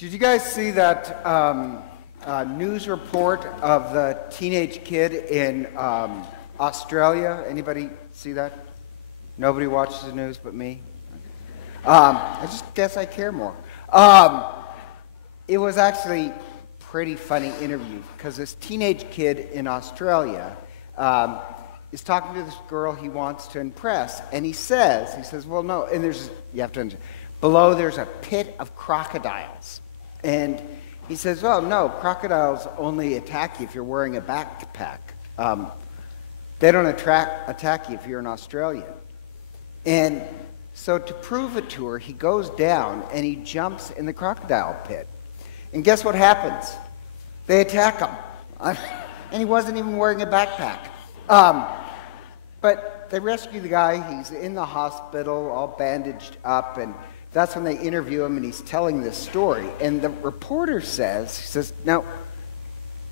Did you guys see that news report of the teenage kid in Australia? Anybody see that? Nobody watches the news but me? I just guess I care more. It was actually pretty funny interview because this teenage kid in Australia is talking to this girl he wants to impress, and he says, well, no, and you have to understand, below there's a pit of crocodiles. And he says, oh, no, crocodiles only attack you if you're wearing a backpack. They don't attack you if you're an Australian. And so to prove it to her, he goes down and he jumps in the crocodile pit. And guess what happens? They attack him. And he wasn't even wearing a backpack. But they rescue the guy. He's in the hospital, all bandaged up, and that's when they interview him, and he's telling this story. And the reporter says, now,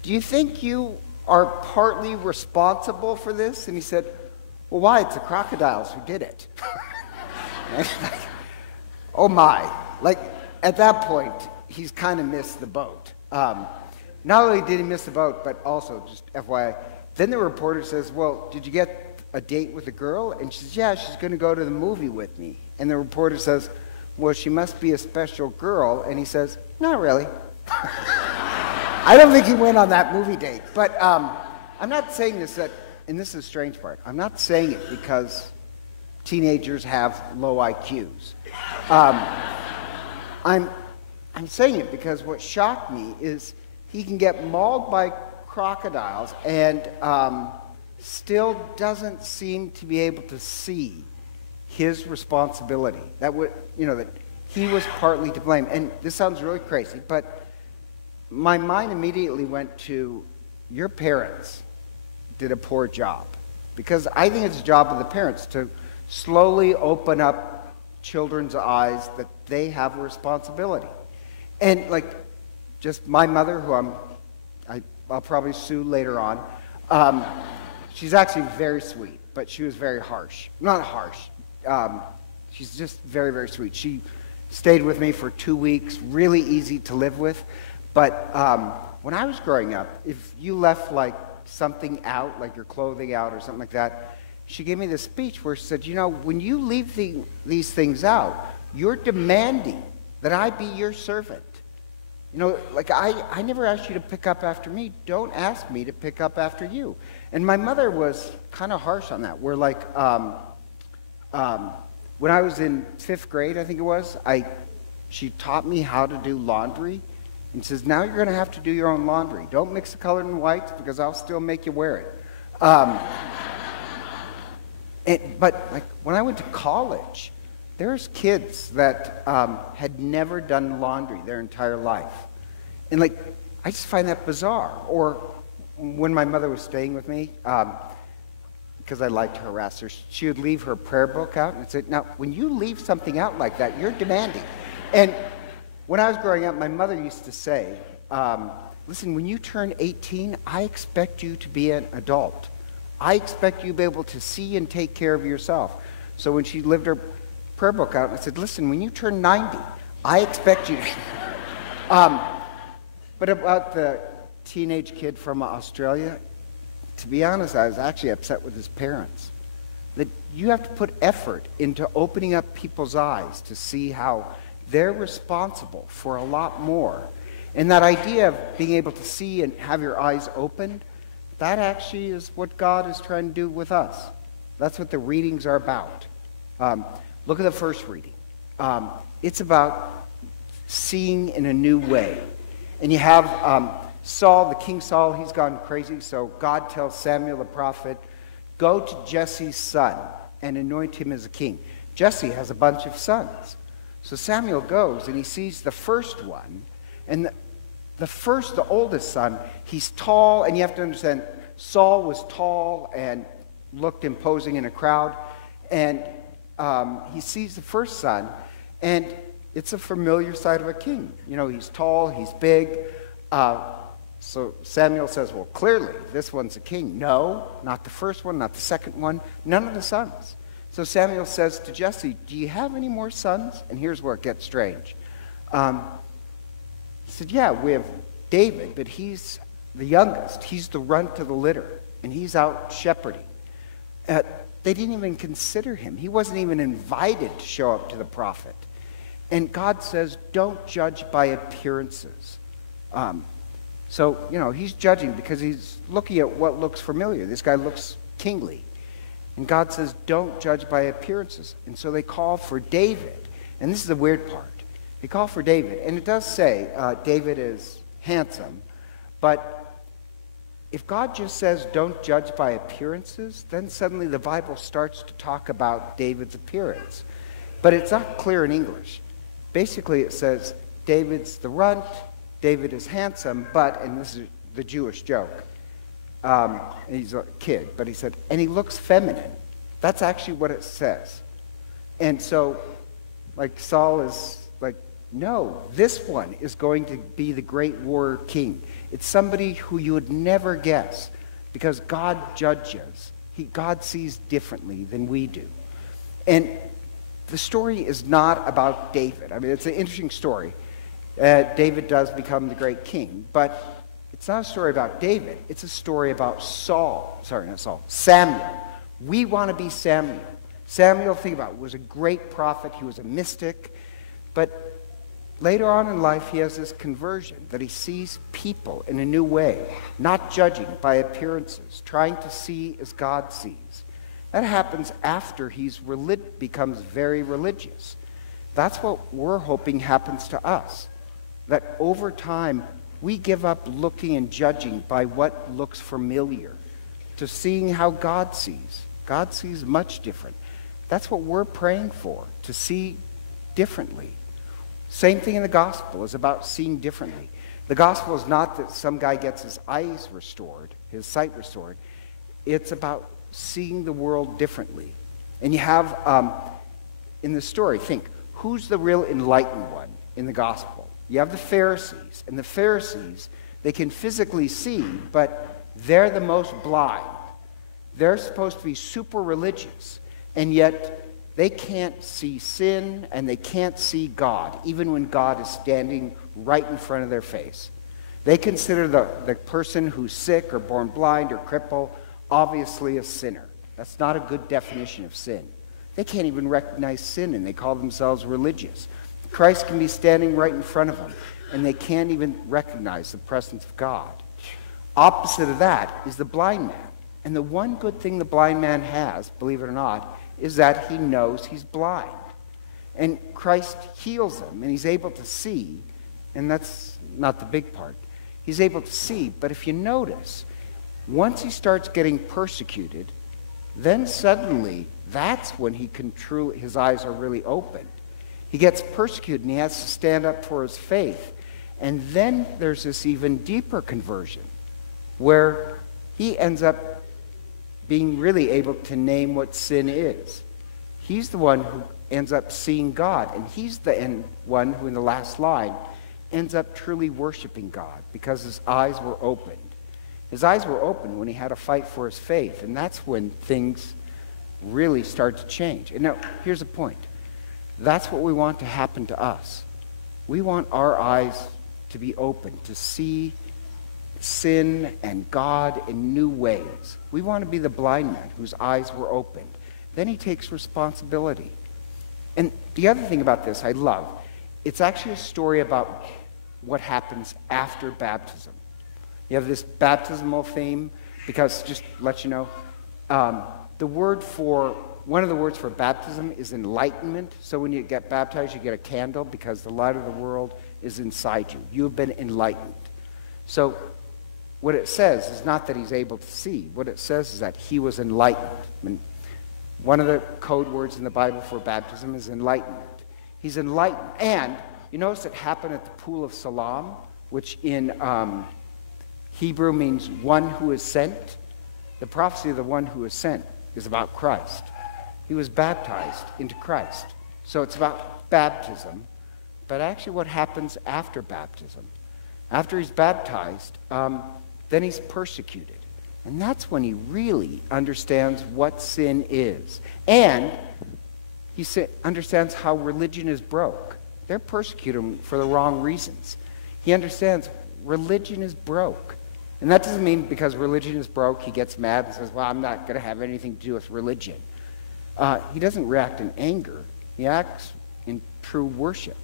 do you think you are partly responsible for this? And he said, well, why? It's the crocodiles who did it. Oh my. Like, at that point, he's kind of missed the boat. Not only did he miss the boat, but also, just FYI, then the reporter says, well, did you get a date with a girl? And she says, yeah, she's going to go to the movie with me. And the reporter says, well, she must be a special girl. And he says, not really. I don't think he went on that movie date. But I'm not saying this, and this is the strange part, I'm not saying it because teenagers have low IQs. I'm saying it because what shocked me is he can get mauled by crocodiles and still doesn't seem to be able to see his responsibility. That he was partly to blame. And this sounds really crazy, but my mind immediately went to your parents did a poor job. Because I think it's a job of the parents to slowly open up children's eyes that they have a responsibility. And like, just my mother, who I'll probably sue later on, she's actually very sweet, but she was very harsh. Not harsh. She's just very, very sweet. She stayed with me for 2 weeks, really easy to live with. But when I was growing up, if you left like something out, like your clothing out or something like that, she gave me this speech where she said, you know, when you leave these things out, you're demanding that I be your servant. You know, like I never asked you to pick up after me. Don't ask me to pick up after you. And my mother was kind of harsh on that. Where like, when I was in 5th grade, I think it was, she taught me how to do laundry. And says, now you're going to have to do your own laundry. Don't mix the colored and whites because I'll still make you wear it. But like when I went to college, there's kids that had never done laundry their entire life. And like, I just find that bizarre. Or when my mother was staying with me, because I liked to harass her, she would leave her prayer book out and say, now, when you leave something out like that, you're demanding. And when I was growing up, my mother used to say, listen, when you turn 18, I expect you to be an adult. I expect you to be able to see and take care of yourself. So when she lived her prayer book out, I said, listen, when you turn 90, I expect you to... But about the teenage kid from Australia, to be honest, I was actually upset with his parents. That you have to put effort into opening up people's eyes to see how they're responsible for a lot more. And that idea of being able to see and have your eyes opened, that actually is what God is trying to do with us. That's what the readings are about. Look at the first reading. It's about seeing in a new way. And you have Saul, the King Saul, he's gone crazy, so God tells Samuel the prophet, go to Jesse's son and anoint him as a king. Jesse has a bunch of sons. So Samuel goes and he sees the first one, and the oldest son, he's tall, and you have to understand, Saul was tall and looked imposing in a crowd, and he sees the first son, and it's a familiar sight of a king. You know, he's tall, he's big. So Samuel says, well, clearly, this one's a king. No, not the first one, not the second one, none of the sons. So Samuel says to Jesse, do you have any more sons? And here's where it gets strange. He said, yeah, we have David, but he's the youngest. He's the runt of the litter, and he's out shepherding. They didn't even consider him. He wasn't even invited to show up to the prophet. And God says, don't judge by appearances. So, he's judging because he's looking at what looks familiar. This guy looks kingly. And God says, don't judge by appearances. And so they call for David. And this is the weird part. They call for David. And it does say David is handsome. But if God just says, don't judge by appearances, then suddenly the Bible starts to talk about David's appearance. But it's not clear in English. Basically, it says, David's the runt, David is handsome, but, and this is the Jewish joke, he's a kid, but he said, and he looks feminine. That's actually what it says. And so, like, Saul is like, no, this one is going to be the great warrior king. It's somebody who you would never guess, because God judges. God sees differently than we do. And the story is not about David. I mean, it's an interesting story. David does become the great king, but it's not a story about David. It's a story about Samuel. We want to be Samuel. Samuel, think about it, was a great prophet. He was a mystic. But later on in life, he has this conversion that he sees people in a new way, not judging by appearances, trying to see as God sees. That happens after he's becomes very religious. That's what we're hoping happens to us. That over time, we give up looking and judging by what looks familiar to seeing how God sees. God sees much different. That's what we're praying for, to see differently. Same thing in the gospel is about seeing differently. The gospel is not that some guy gets his eyes restored, his sight restored. It's about seeing the world differently. And you have, in the story, think, who's the real enlightened one in the gospel? You have the Pharisees. And the Pharisees, they can physically see, but they're the most blind. They're supposed to be super religious, and yet they can't see sin and they can't see God, even when God is standing right in front of their face. They consider the person who's sick or born blind or crippled obviously a sinner. That's not a good definition of sin. They can't even recognize sin, and they call themselves religious. Christ can be standing right in front of them, and they can't even recognize the presence of God. Opposite of that is the blind man. And the one good thing the blind man has, believe it or not, is that he knows he's blind. And Christ heals him, and he's able to see, and that's not the big part. He's able to see, but if you notice, once he starts getting persecuted, then suddenly that's when his eyes are really opened. He gets persecuted, and he has to stand up for his faith. And then there's this even deeper conversion, where he ends up being really able to name what sin is. He's the one who ends up seeing God, and he's the one who, in the last line, ends up truly worshiping God because his eyes were opened. His eyes were opened when he had to fight for his faith, and that's when things really start to change. And now, here's the point. That's what we want to happen to us. We want our eyes to be open, to see sin and God in new ways. We want to be the blind man whose eyes were opened. Then he takes responsibility. And the other thing about this I love, it's actually a story about what happens after baptism. You have this baptismal theme, because just to let you know, one of the words for baptism is enlightenment. So when you get baptized, you get a candle because the light of the world is inside you. You have been enlightened. So what it says is not that he's able to see. What it says is that he was enlightened. And one of the code words in the Bible for baptism is enlightenment. He's enlightened. And you notice it happened at the pool of Siloam, which in Hebrew means one who is sent. The prophecy of the one who is sent is about Christ. He was baptized into Christ. So it's about baptism, but actually what happens after baptism. After he's baptized, then he's persecuted. And that's when he really understands what sin is. And he understands how religion is broke. They're persecuting him for the wrong reasons. He understands religion is broke. And that doesn't mean because religion is broke, he gets mad and says, well, I'm not going to have anything to do with religion. He doesn't react in anger. He acts in true worship.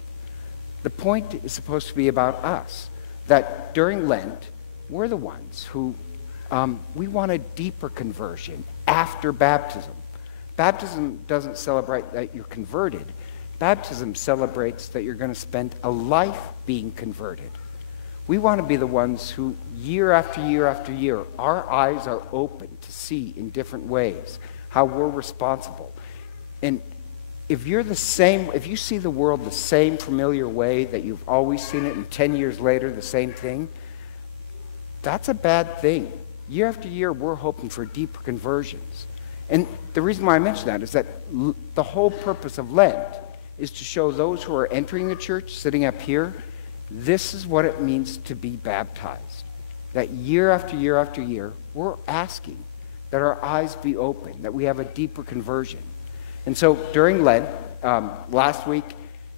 The point is supposed to be about us, that during Lent, we're the ones who, we want a deeper conversion after baptism. Baptism doesn't celebrate that you're converted. Baptism celebrates that you're going to spend a life being converted. We want to be the ones who, year after year after year, our eyes are open to see in different ways how we're responsible. And if you're the same, if you see the world the same familiar way that you've always seen it, and 10 years later the same thing, that's a bad thing. Year after year, we're hoping for deeper conversions. And the reason why I mention that is that the whole purpose of Lent is to show those who are entering the church, sitting up here, this is what it means to be baptized. That year after year after year, we're asking that our eyes be open, that we have a deeper conversion. And so during Lent, last week,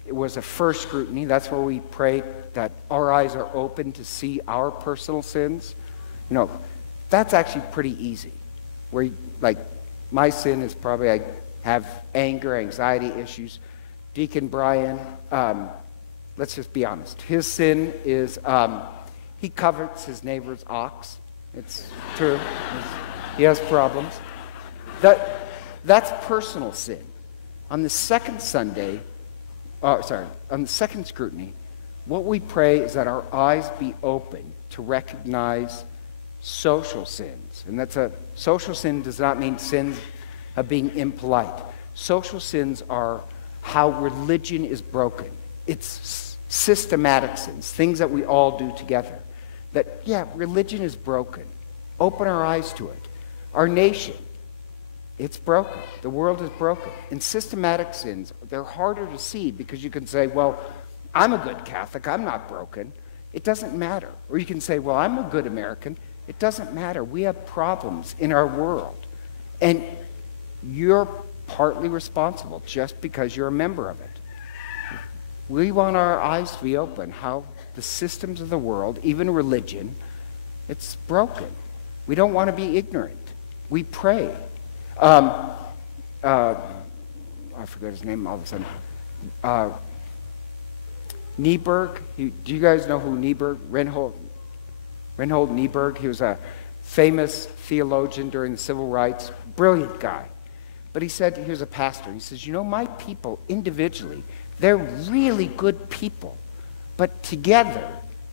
it was a first scrutiny. That's where we prayed that our eyes are open to see our personal sins. You know, that's actually pretty easy. Where, like, my sin is probably I have anger, anxiety issues. Deacon Brian, let's just be honest. His sin is he covets his neighbor's ox. It's true. He has problems. That's personal sin. On the second Sunday, on the second scrutiny, what we pray is that our eyes be open to recognize social sins. And social sin does not mean sins of being impolite. Social sins are how religion is broken. It's systematic sins, things that we all do together. That, yeah, religion is broken. Open our eyes to it. Our nation, it's broken. The world is broken. And systematic sins, they're harder to see because you can say, well, I'm a good Catholic. I'm not broken. It doesn't matter. Or you can say, well, I'm a good American. It doesn't matter. We have problems in our world. And you're partly responsible just because you're a member of it. We want our eyes to be open, how the systems of the world, even religion, it's broken. We don't want to be ignorant. We pray. I forgot his name all of a sudden. Nieberg, do you guys know who Nieberg, Reinhold Nieberg? He was a famous theologian during the civil rights, brilliant guy. But he said, he was a pastor, he says, you know, my people individually, they're really good people, but together,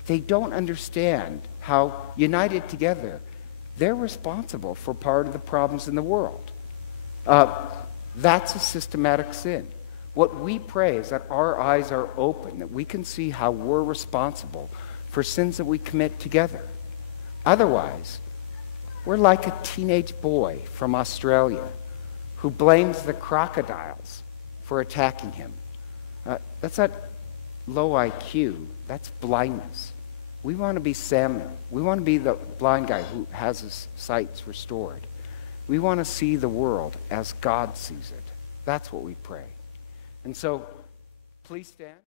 they don't understand how, united together, they're responsible for part of the problems in the world. That's a systematic sin. What we pray is that our eyes are open, that we can see how we're responsible for sins that we commit together. Otherwise, we're like a teenage boy from Australia who blames the crocodiles for attacking him. That's not low IQ, that's blindness. We want to be Samuel. We want to be the blind guy who has his sights restored. We want to see the world as God sees it. That's what we pray. And so, please stand.